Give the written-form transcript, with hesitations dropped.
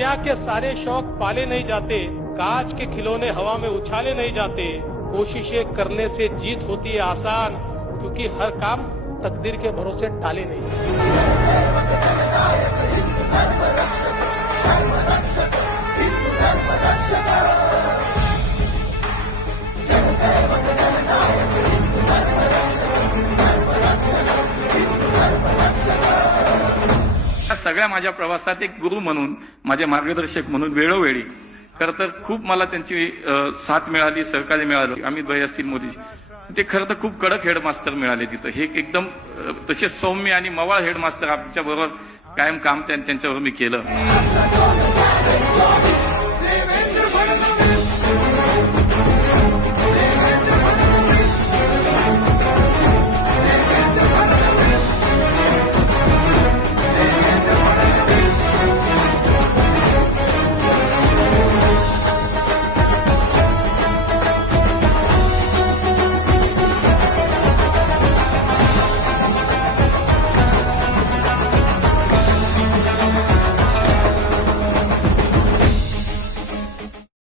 दुनिया के सारे शौक पाले नहीं जाते, कांच के खिलौने हवा में उछाले नहीं जाते। कोशिशें करने से जीत होती है आसान, क्योंकि हर काम तकदीर के भरोसे टाले नहीं। या सगळ्या माझ्या प्रवासात एक गुरु म्हणून, माझे मार्गदर्शक म्हणून वेळोवेळी खरं तर खूप मला त्यांची साथ मिळाली, सहकार्य मिळालं. अमित भाई असतील, मोदी ते खरं तर खूप कडक हेडमास्टर मिळाले तिथं. हे एकदम तसेच सौम्य आणि मवाळ हेडमास्टर आमच्या बरोबर कायम काम त्यांच्याबरोबर मी केलं.